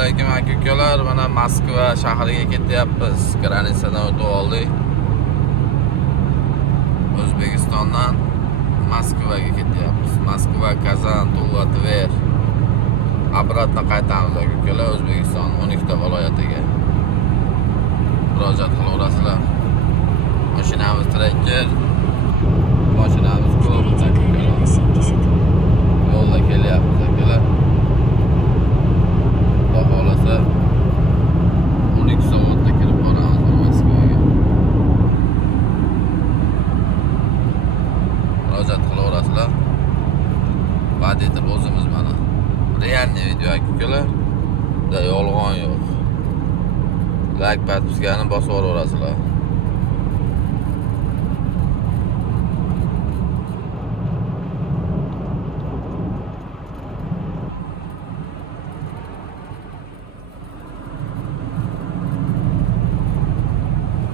alaykum aka-ukalar. Mana Moskva shahriga ketyapmiz. Granitsadan o'tib oldik. O'zbekistondan Moskvaga ketyapmiz. Moskva, Kazan, Tuva, Tver. Обратно qaytamiz aka-ukalar O'zbekiston 12 ta viloyatiga. Murojaat qilaverasizlar. Mashinamiz Tracker. Mashinamiz Cobalt aka-ukalar. Yo'lda kelyapmiz akalar. Xudo xolasa 12 soatda kirib boramiz Moskvaga. Murojaat qilaverasizlar. Va'dadir o'zimiz mana. Realniy video aka-ukalar. Yolg'on yo'q. Like, podpiskani bosib yuborasizlar.